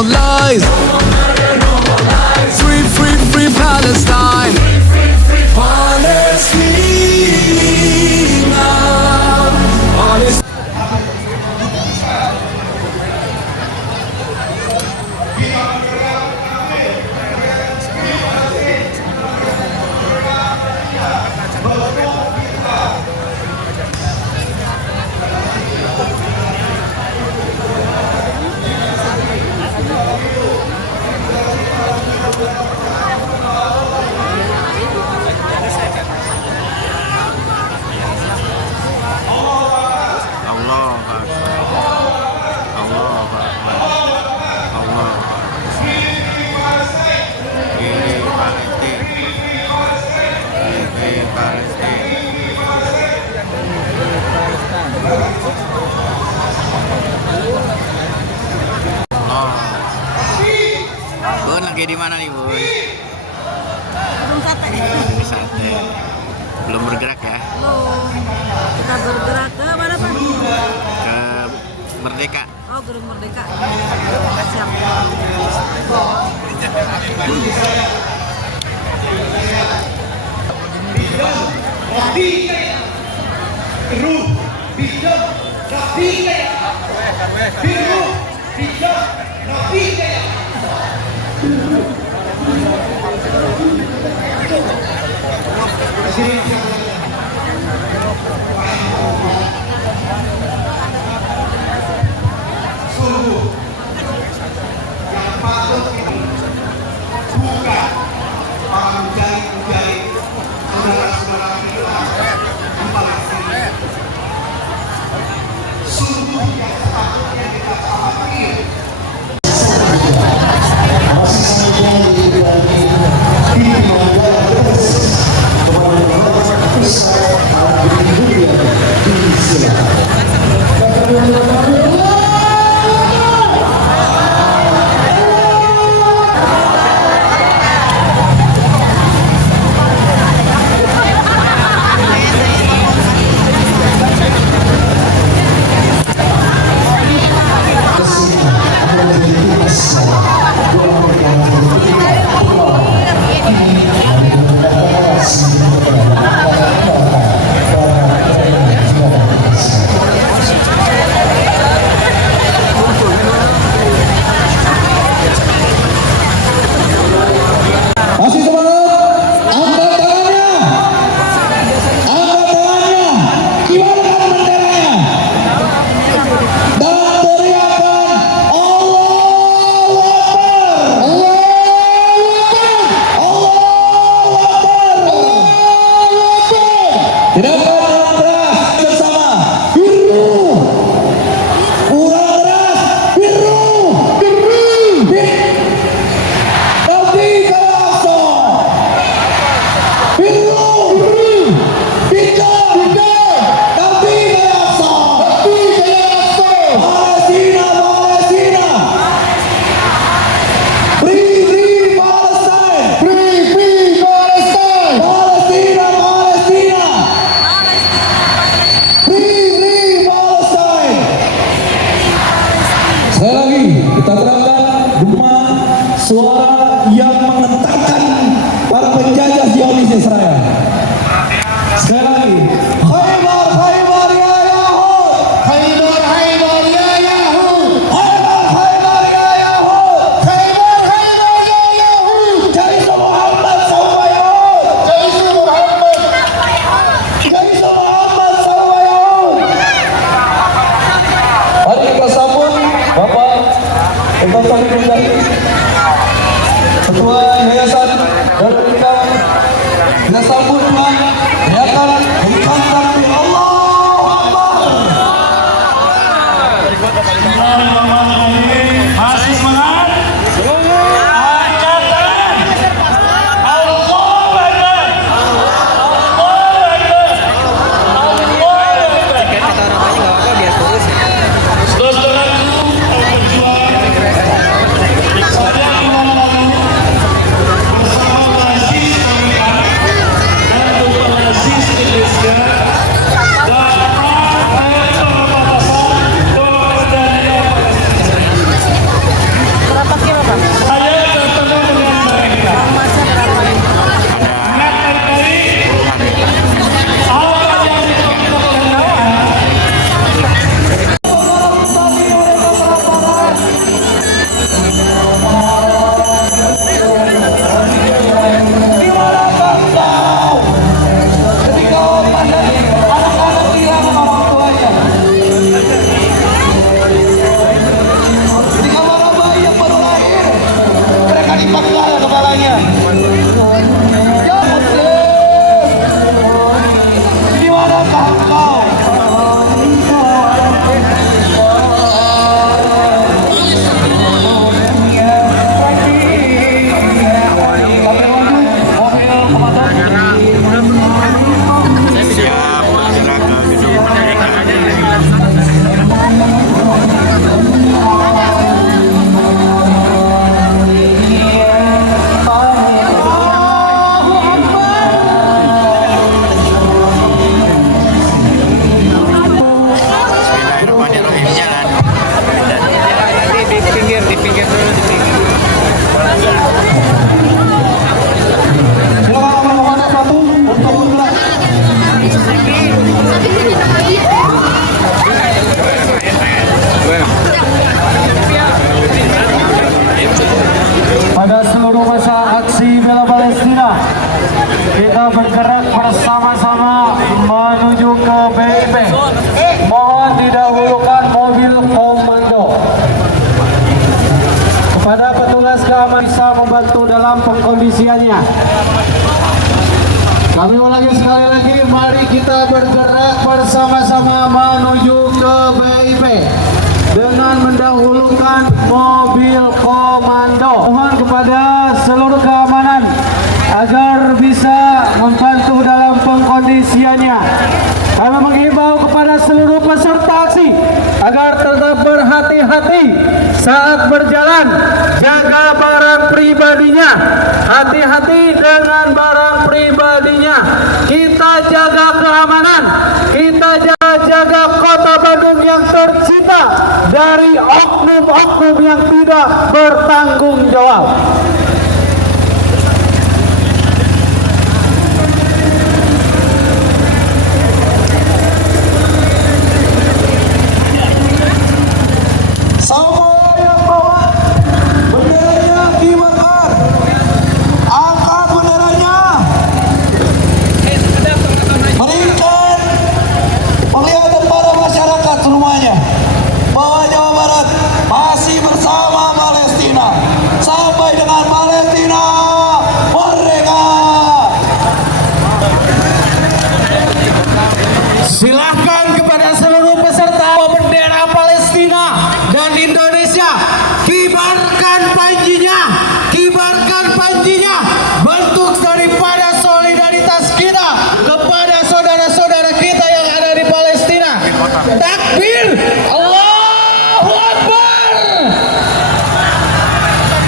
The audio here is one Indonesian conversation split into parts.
more lies. Free, free, free Palestine. Palestina. Palestina. Bun lagi di mana nih, Bun? Belum sate. Di sate. Belum bergerak ya? Belum. Kita bergerak ke mana, Pak? Ke Merdeka. Oh, Gedung Merdeka. Siap. Kita terangkan gema suara yang mengentakkan para penjajah Zionis Israel. Sekali lagi, Khaybar, Khaybar ya Yahud, Khaybar, Khaybar ya Yahud, Khaybar, Khaybar ya Yahud, Khaybar, Khaybar ya Yahud. Jaish Muhammad sawfa Yahud, Jaish Muhammad, Jaish Muhammad sawfa Yahud. Mari kita sambut Bapak Ibadah Ketua Yayasan Darul Hikam. Kita sambut dengan teriakan Hikam Sakti. Allahu Akbar. Masih semangat. Angkat tangan. Allahu Akbar. Allahu Akbar. Allahu Akbar. Kata orang banyak nggak apa-apa biar terus ya. Saudaraku berjuang ada di mana bersama Basis Amerika dan Siap bergerak ke gedung Merdeka. Bismillahirrahmanirrahim, jalan. Di pinggir dulu, di pinggir. Silakan nomor 1 untuk bergerak. Pada seluruh masa aksi bela Palestina, kita bergerak bersama-sama menuju ke BIP. Mohon didahulukan mobil komando. Kepada petugas keamanan bisa membantu dalam pengkondisiannya. Kami ulangi sekali lagi, mari kita bergerak bersama-sama menuju ke BIP dengan mendahulukan mobil komando. Mohon kepada seluruh keamanan agar bisa membantu dalam pengkondisiannya. Kami menghimbau kepada seluruh peserta aksi agar tetap berhati-hati saat berjalan, jaga barang pribadinya, hati-hati dengan barang pribadinya. Kita jaga keamanan, kita jaga kota Bandung yang tercipta dari oknum-oknum yang tidak bertanggung jawab. Sama yang bawa benderanya kibarkan, angkat benderanya, berikan penglihatan pada masyarakat semuanya bahwa Jawa Barat masih bersama Palestina sampai dengan Palestina merdeka. Silahkan kepada seluruh peserta bendera Palestina dan Indonesia, kibarkan panjinya, bentuk daripada solidaritas kita kepada saudara-saudara kita yang ada di Palestina. Takbir, Allahu Akbar.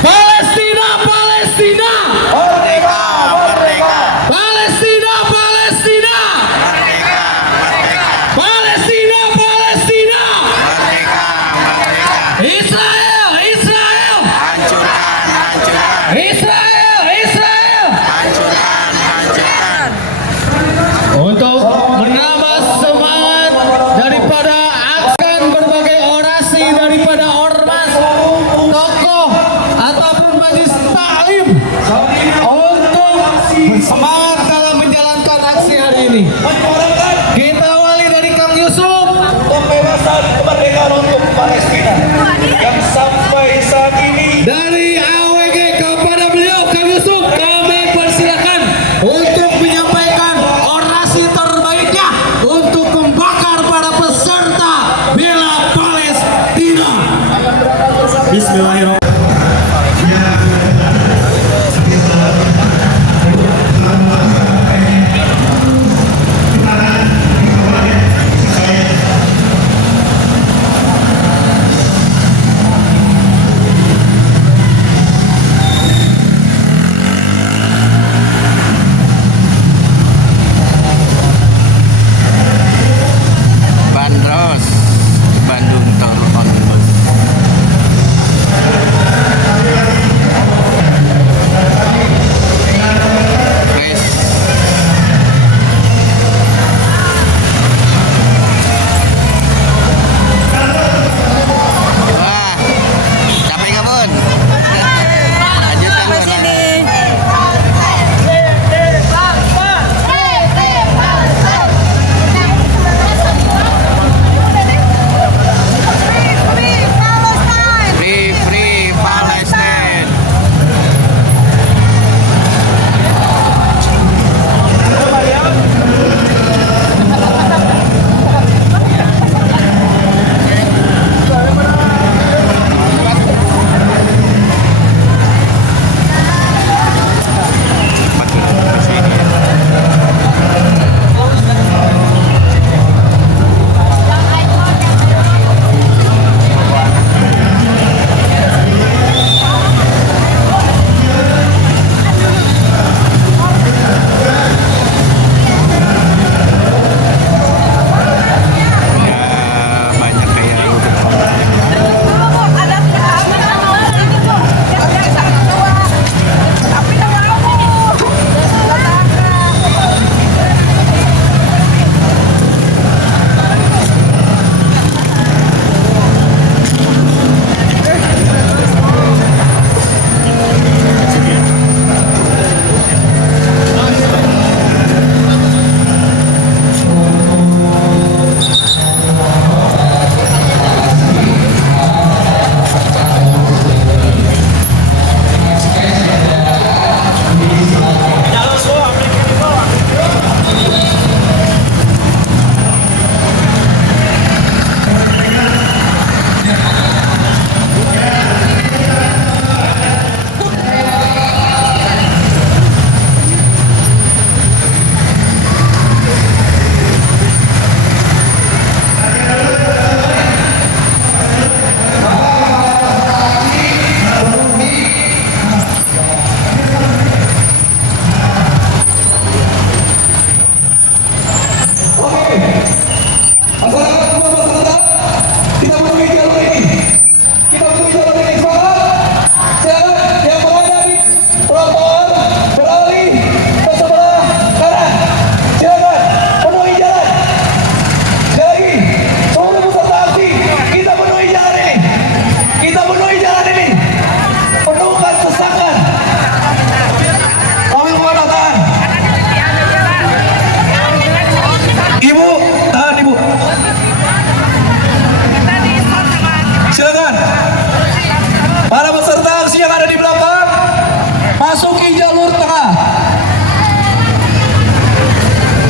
Palestina, Palestina, Merdeka, merdeka. Palestina, Palestina, Merdeka, merdeka. Palestina, Palestina, Merdeka, merdeka. Israel, Israel, Hancurkan, hancurkan. Israel, Israel. Hancurkan, hancurkan. Untuk menambah semangat daripada akan berbagai orasi daripada ormas, tokoh ataupun majelis taklim untuk semangat dalam menjalankan aksi hari ini. Kita awali dari Kang Yusuf. Pembebasan kemerdekaan untuk Palestina yang sampai saat ini dari AWG kepada beliau Kang Yusuf, kami persilakan untuk menyampaikan orasi terbaiknya untuk membakar para peserta bela Palestina. Bismillahirrahmanirrahim.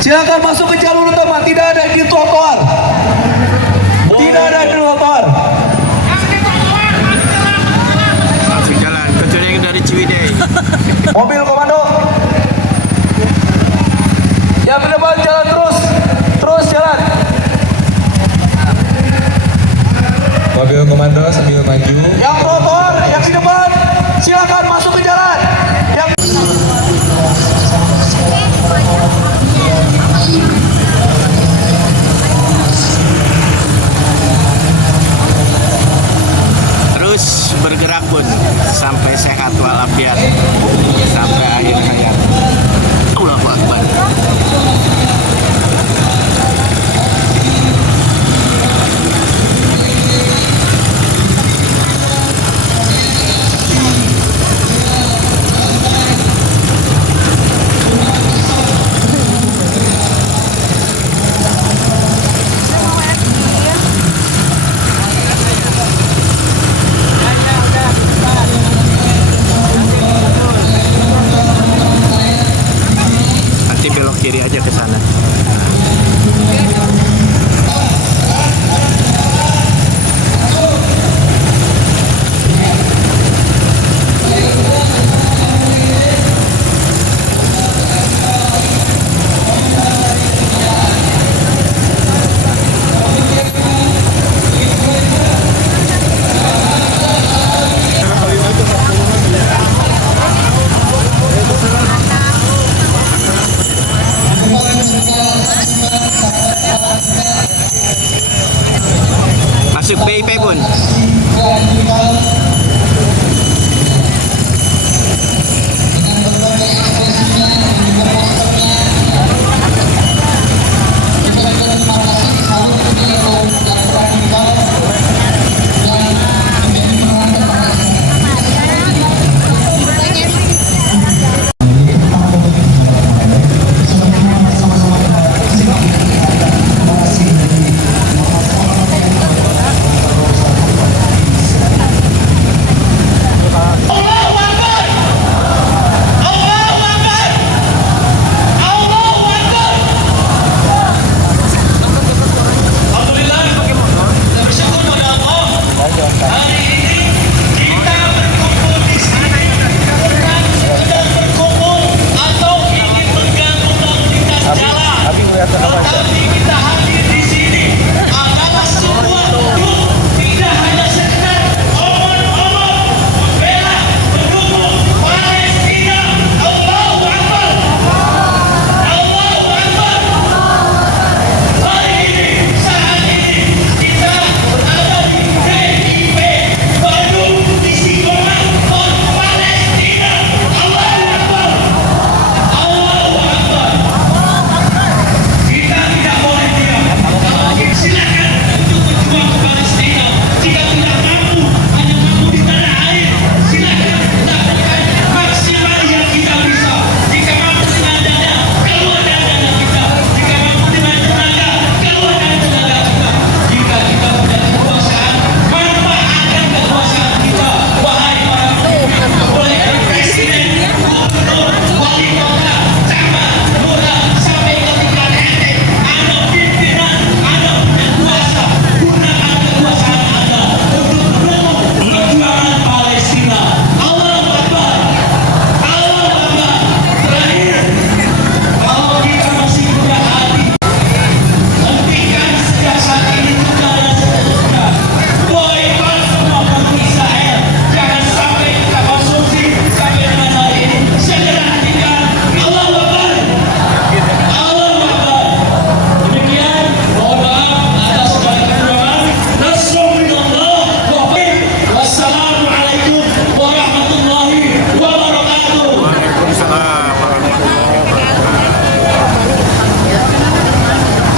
Silakan masuk ke jalur utama, tidak ada di trotoar. Tidak ada di trotoar. Masuk jalan, kecuali yang dari Ciwidey. Mobil komando. Yang di depan jalan terus. Terus jalan. Mobil komando sambil maju. Yang trotoar, yang di depan, silakan masuk ke jalan. Yang Terus bergerak pun sampai sehat walafiat sampai akhir hayat. Allahu Akbar. Nanti belok kiri aja ke sana. Masuk BIP pun.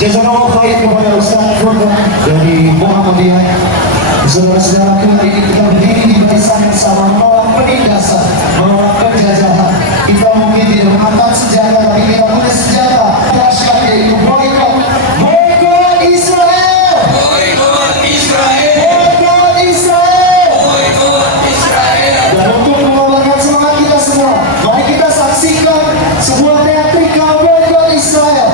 Jazakallah khair kepada Ustaz Korban dari Muhammadiyah. Saudara-saudara, hari ini kita berdiri di barisan bersama menolak penindasan, menolak penjajahan. Kita mungkin tidak mengangkat senjata, tapi kita punya senjata dahsyat yaitu boykot. Boykot Israel. Boykot Israel. Boykot Israel. Boykot Israel. Dan untuk mengobarkan semangat kita semua, mari kita saksikan sebuah teatrikal boykot Israel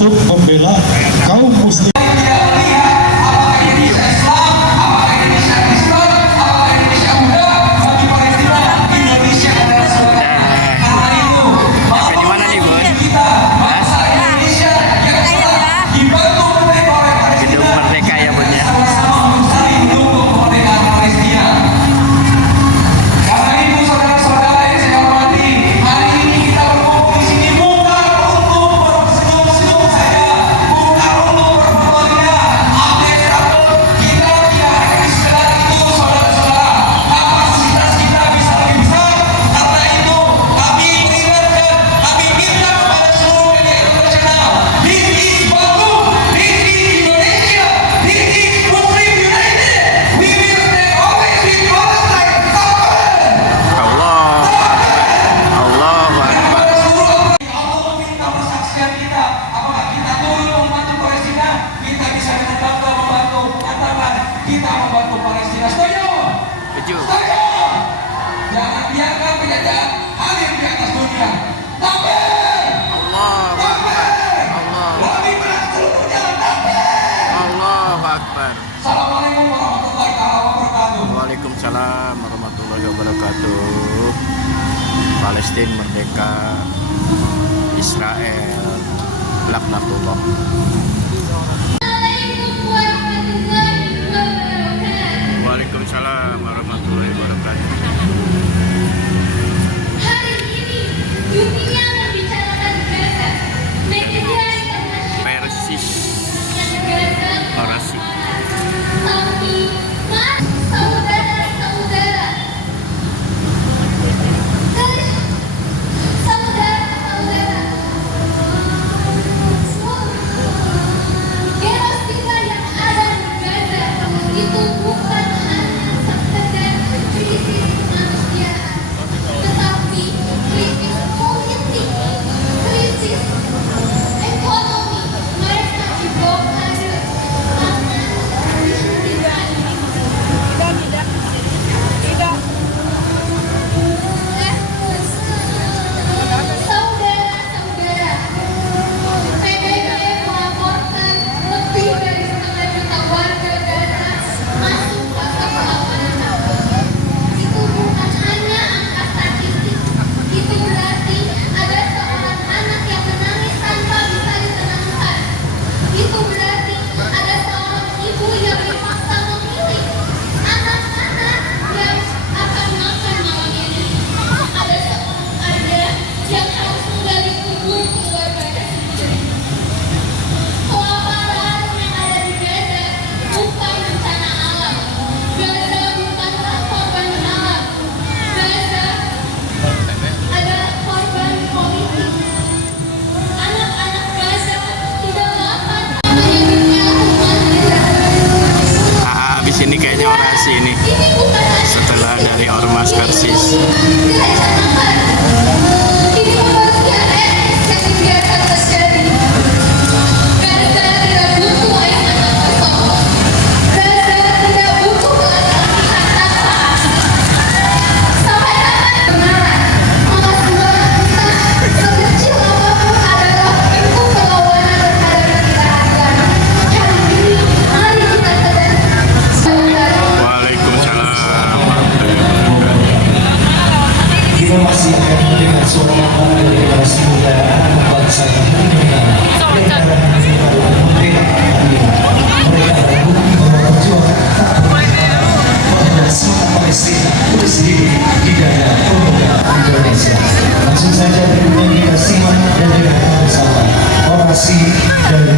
untuk membela kaum muslim. Di mana nih, Bun? Gedung Merdeka ya, Bun ya. Jangan biarkan penjajahan hadir di atas dunia. Takbir! Allahu Akbar. Lebih berat seluruh jalan takbir! Allahu Akbar. Assalamualaikum warahmatullahi wabarakatuh. Waalaikumsalam warahmatullahi wabarakatuh. Palestina merdeka, Israel laknatullah. Waalaikumsalam warahmatullahi wabarakatuh. Hari ini dunia membicarakan Gaza. Media internasional Persis Gaza. orasi. Tapi mas saudara-saudara, saudara-saudara, genosida yang ada di Gaza itu bukan hanya sekedar krisis kemanusiaan, tetapi krisis politik, krisis ekonomi. Mereka diblokade pangan, distribusi. Saudara-saudara, PBB melaporkan lebih dari 1,5 juta warga Gaza masuk fase perlawanan. Itu bukan hanya angka statistik, itu berarti ada seorang anak yang menangis tanpa bisa ditenangkan. Itu berarti ada seorang ibu yang dipaksa memilih anak-anak yang akan makan malam ini. Ada seorang ayah yang harus menggali kubur keluarganya sendiri. Kelaparan yang ada di Gaza bukan bencana alam. Gaza bukanlah korban alam. Gaza adalah korban politik. Anak-anak Gaza tidak dapat menyebutnya umat Gaza. Habis ini kayaknya orasi ini Ini bukan hanya setelah dari ormas Persis. ini pembagian etnis yang dibiarkan terjadi. Gaza tidak butuh air mata kosong. Gaza tidak butuh pelatihan tanpa aksi. Sampai kapan kebenaran? Pengasuhan kita sekecil apapun adalah bentuk perlawanan terhadap kejahatan. Hari ini, mari kita sadar. Saudara, Waalaikumsalam warahmatullahi wabarakatuh. Kita masih akan mendengar suara dari generasi muda anak bangsa Indonesia. Mereka adalah merdeka keadilan. Mereka adalah bukti bahwa perjuangan tak berhenti. Bahwa semangat Palestina terus hidup di dada pemuda Indonesia. Langsung saja berikutnya kita simak dan dengarkan bersama orasi dari